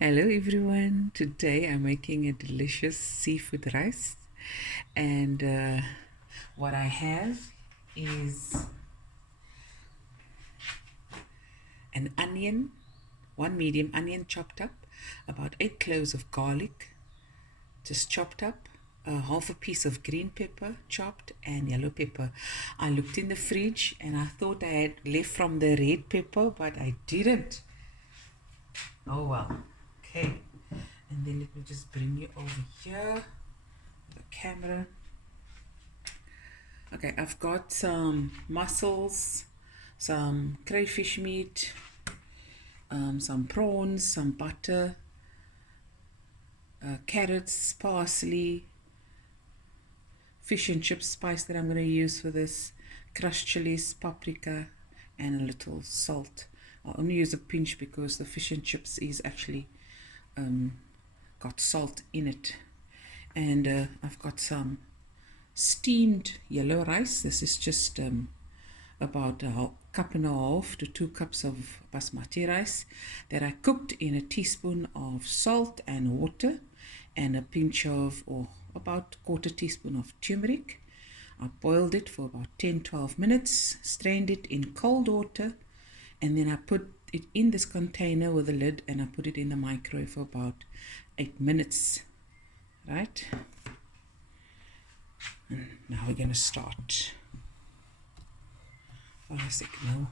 Hello everyone. Today I'm making a delicious seafood rice, and what I have is an onion, one medium onion chopped up, about 8 cloves of garlic just chopped up, half a piece of green pepper chopped, and yellow pepper. I looked in the fridge and I thought I had left from the red pepper, but I didn't. Oh well. Okay. And then let me just bring you over here, the camera. Okay, I've got some mussels, some crayfish meat, some prawns, some butter, carrots, parsley, fish and chip spice that I'm going to use for this, crushed chilies, paprika, and a little salt. I'll only use a pinch because the fish and chips is actually got salt in it. And I've got some steamed yellow rice. This is just about a cup and a half to 2 cups of basmati rice that I cooked in a teaspoon of salt and water and a pinch of, or about quarter teaspoon of turmeric. I boiled it for about 10-12 minutes, strained it in cold water, and then I put it in this container with a lid and I put it in the microwave for about 8 minutes. Right? And now we're going to start. For a second now.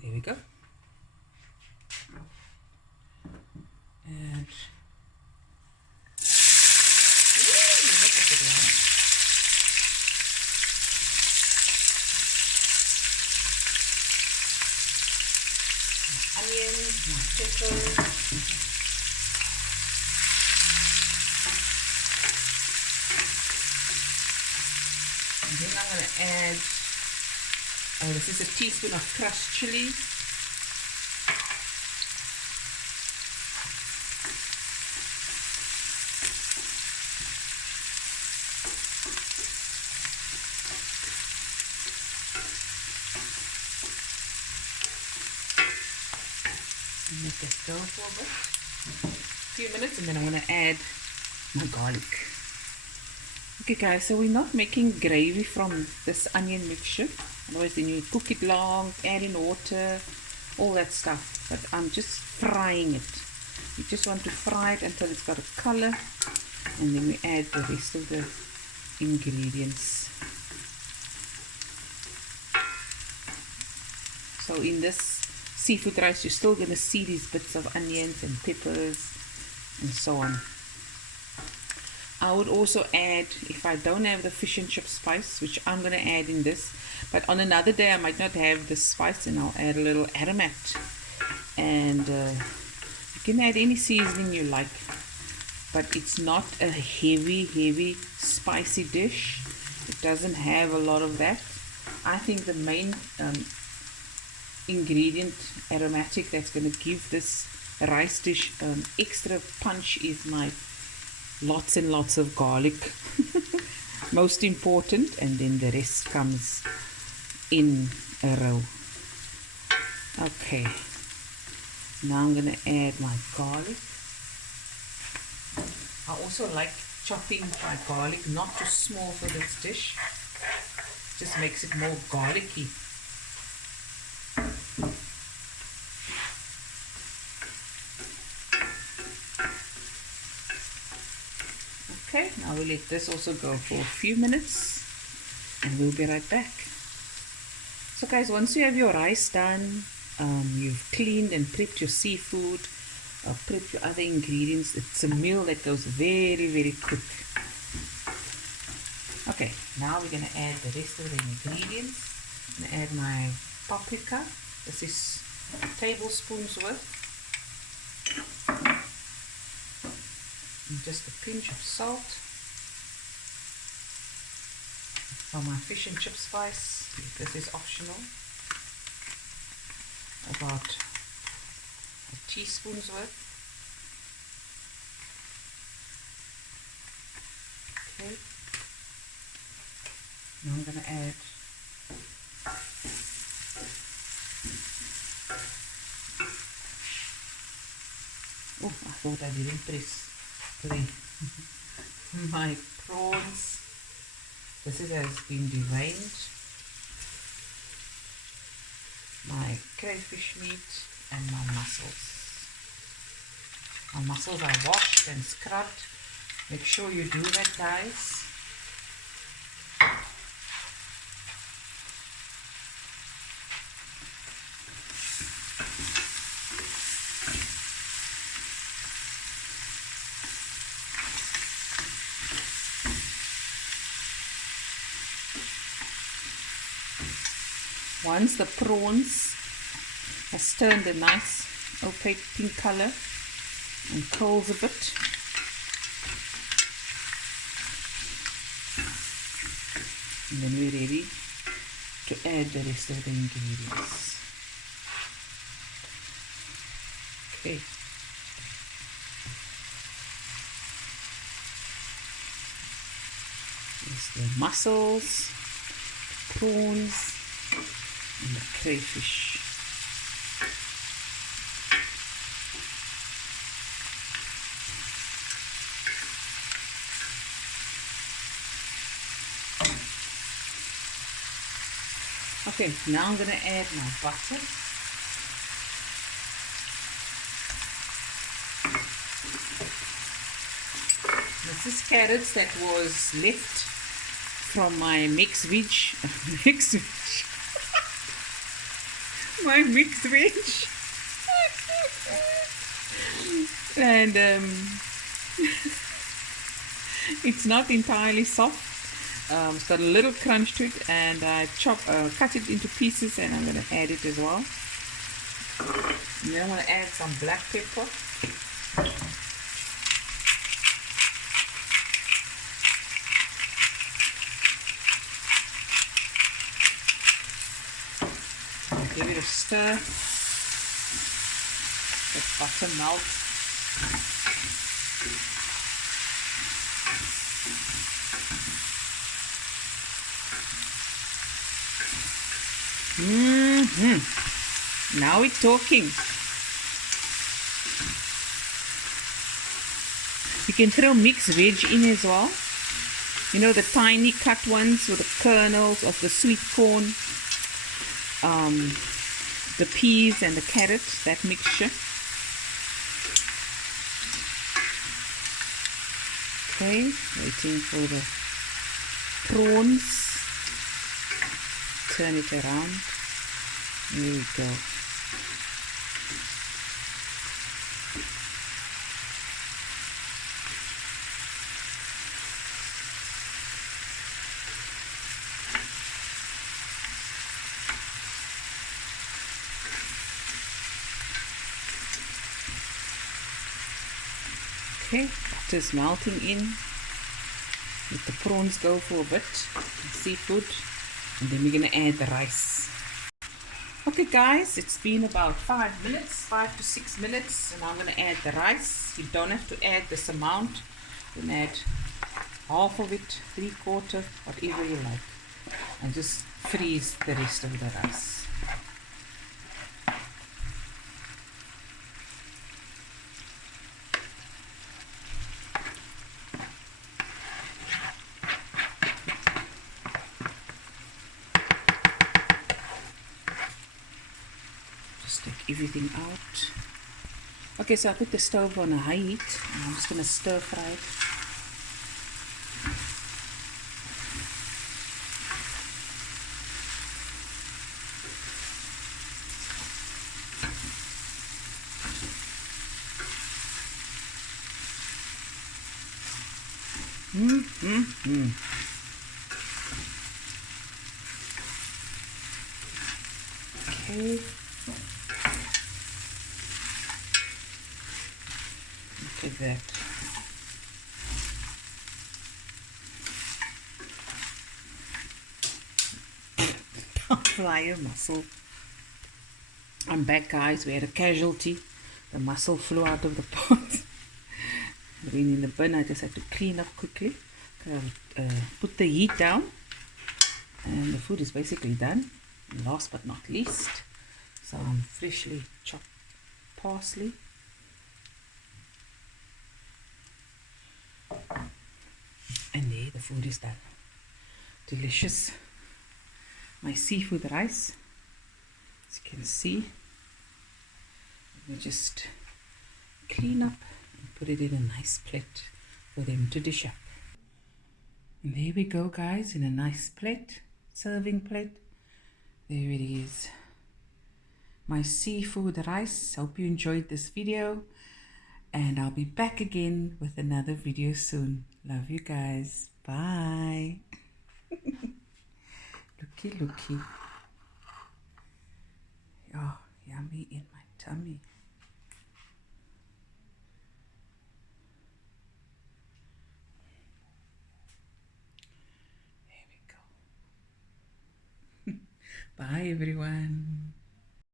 There we go. And onions, my pepper. And then I'm going to add, this is a teaspoon of crushed chilies. Let that go for a few minutes, and then I'm going to add my garlic. Okay guys, so we're not making gravy from this onion mixture, otherwise then you cook it long, add in water, all that stuff, but I'm just frying it. You just want to fry it until it's got a color, and then we add the rest of the ingredients. So in this seafood rice, you're still going to see these bits of onions and peppers and so on. I would also add, if I don't have the fish and chip spice, which I'm going to add in this, but on another day I might not have the spice, and I'll add a little aromat. And you can add any seasoning you like, but it's not a heavy spicy dish. It doesn't have a lot of that. I think the main ingredient aromatic that's going to give this rice dish extra punch is my lots and lots of garlic. Most important, and then the rest comes in a row. Okay, now I'm going to add my garlic. I also like chopping my garlic not too small for this dish, just makes it more garlicky. Okay, now we'll let this also go for a few minutes and we'll be right back. So guys, once you have your rice done, you've cleaned and prepped your seafood, prepped your other ingredients, it's a meal that goes very quick. Okay, now we're going to add the rest of the ingredients. I'm going to add my paprika. This is tablespoons worth. And just a pinch of salt. For my fish and chip spice, this is optional, about a teaspoon's worth. Okay. Now I'm going to add Oh, I thought I didn't press play. My prawns. This has been deveined. My crayfish meat and my mussels. My mussels are washed and scrubbed. Make sure you do that, guys. Once the prawns has turned a nice opaque pink color and curls a bit, and then we're ready to add the rest of the ingredients. Okay. Here's the mussels, the prawns, and the crayfish. Okay, now I'm going to add my butter. This is carrots that was left from my mixed veg. My mixed veg. And it's not entirely soft. It's got a little crunch to it, and I cut it into pieces, and I'm going to add it as well. And then I'm going to add some black pepper. Give it a stir. Let butter melt. Now we're talking. You can throw mixed veg in as well. You know, the tiny cut ones with the kernels of the sweet corn, the peas and the carrots, that mixture. Okay, waiting for the prawns. Turn it around. There we go. Okay, butter's melting in. Let the prawns go for a bit, seafood, and then we're going to add the rice. Okay guys, it's been about 5 minutes, 5 to 6 minutes, and I'm going to add the rice. You don't have to add this amount. You can add half of it, 3/4, whatever you like, and just freeze the rest of the rice. Take everything out. Okay, so I put the stove on a high heat, and I'm just going to stir fry it. Okay. Look at that. Fry a mussel. I'm back, guys. We had a casualty. The mussel flew out of the pot. Been in the bin. I just had to clean up quickly. Put the heat down, and the food is basically done. And last but not least, some freshly chopped parsley. And there, the food is done. Delicious. My seafood rice, as you can see. Let me just clean up and put it in a nice plate for them to dish up. And there we go, guys, in a nice plate, serving plate. There it is. My seafood rice. Hope you enjoyed this video. And I'll be back again with another video soon. Love you guys. Bye. Looky. Oh, yummy in my tummy. There we go. Bye, everyone.